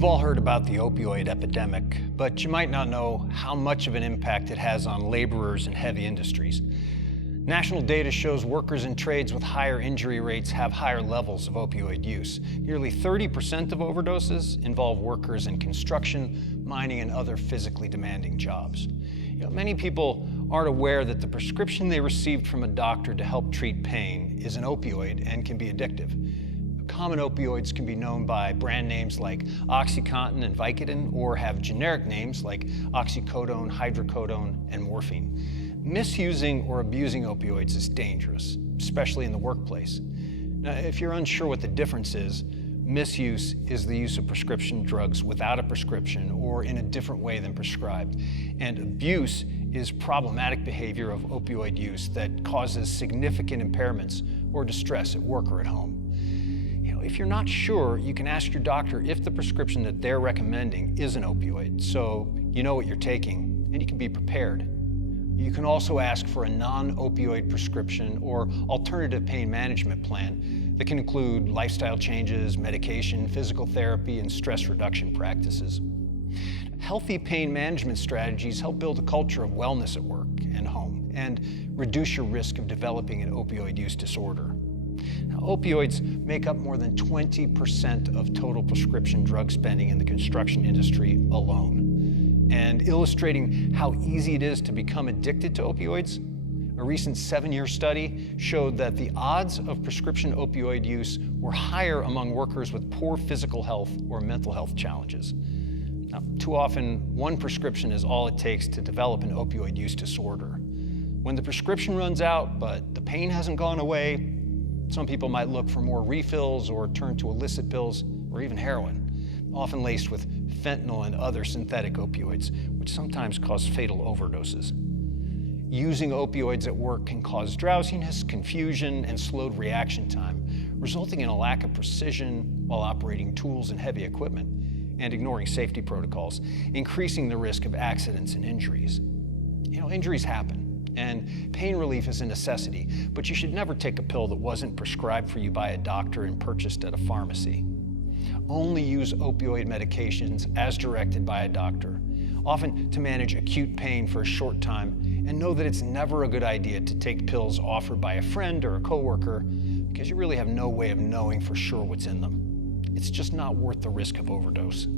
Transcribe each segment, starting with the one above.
We've all heard about the opioid epidemic, but you might not know how much of an impact it has on laborers in heavy industries. National data shows workers in trades with higher injury rates have higher levels of opioid use. Nearly 30% of overdoses involve workers in construction, mining, and other physically demanding jobs. Many people aren't aware that the prescription they received from a doctor to help treat pain is an opioid and can be addictive. Common opioids can be known by brand names like OxyContin and Vicodin, or have generic names like oxycodone, hydrocodone, and morphine. Misusing or abusing opioids is dangerous, especially in the workplace. Now, if you're unsure what the difference is, misuse is the use of prescription drugs without a prescription or in a different way than prescribed. And abuse is problematic behavior of opioid use that causes significant impairments or distress at work or at home. If you're not sure, you can ask your doctor if the prescription that they're recommending is an opioid, so you know what you're taking and you can be prepared. You can also ask for a non-opioid prescription or alternative pain management plan that can include lifestyle changes, medication, physical therapy, and stress reduction practices. Healthy pain management strategies help build a culture of wellness at work and home and reduce your risk of developing an opioid use disorder. Now, opioids make up more than 20% of total prescription drug spending in the construction industry alone. And illustrating how easy it is to become addicted to opioids, a recent 7-year study showed that the odds of prescription opioid use were higher among workers with poor physical health or mental health challenges. Now, too often, one prescription is all it takes to develop an opioid use disorder. When the prescription runs out, but the pain hasn't gone away, some people might look for more refills or turn to illicit pills or even heroin, often laced with fentanyl and other synthetic opioids, which sometimes cause fatal overdoses. Using opioids at work can cause drowsiness, confusion, and slowed reaction time, resulting in a lack of precision while operating tools and heavy equipment, and ignoring safety protocols, increasing the risk of accidents and injuries. Injuries happen. And pain relief is a necessity, but you should never take a pill that wasn't prescribed for you by a doctor and purchased at a pharmacy. Only use opioid medications as directed by a doctor, often to manage acute pain for a short time, and know that it's never a good idea to take pills offered by a friend or a coworker because you really have no way of knowing for sure what's in them. It's just not worth the risk of overdose.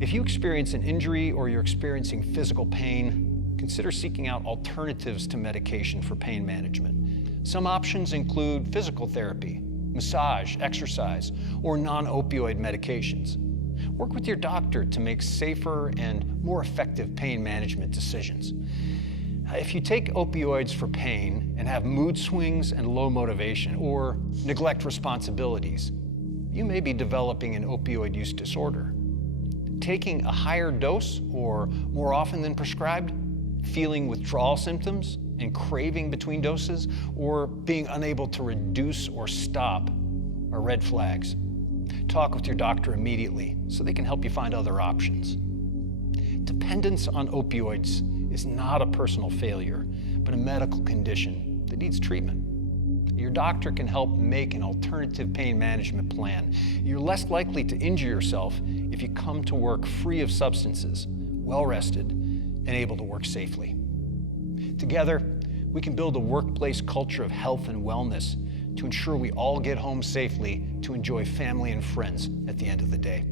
If you experience an injury or you're experiencing physical pain, consider seeking out alternatives to medication for pain management. Some options include physical therapy, massage, exercise, or non-opioid medications. Work with your doctor to make safer and more effective pain management decisions. If you take opioids for pain and have mood swings and low motivation or neglect responsibilities, you may be developing an opioid use disorder. Taking a higher dose or more often than prescribed, feeling withdrawal symptoms and craving between doses, or being unable to reduce or stop are red flags. Talk with your doctor immediately so they can help you find other options. Dependence on opioids is not a personal failure, but a medical condition that needs treatment. Your doctor can help make an alternative pain management plan. You're less likely to injure yourself if you come to work free of substances, well-rested, and able to work safely. Together, we can build a workplace culture of health and wellness to ensure we all get home safely to enjoy family and friends at the end of the day.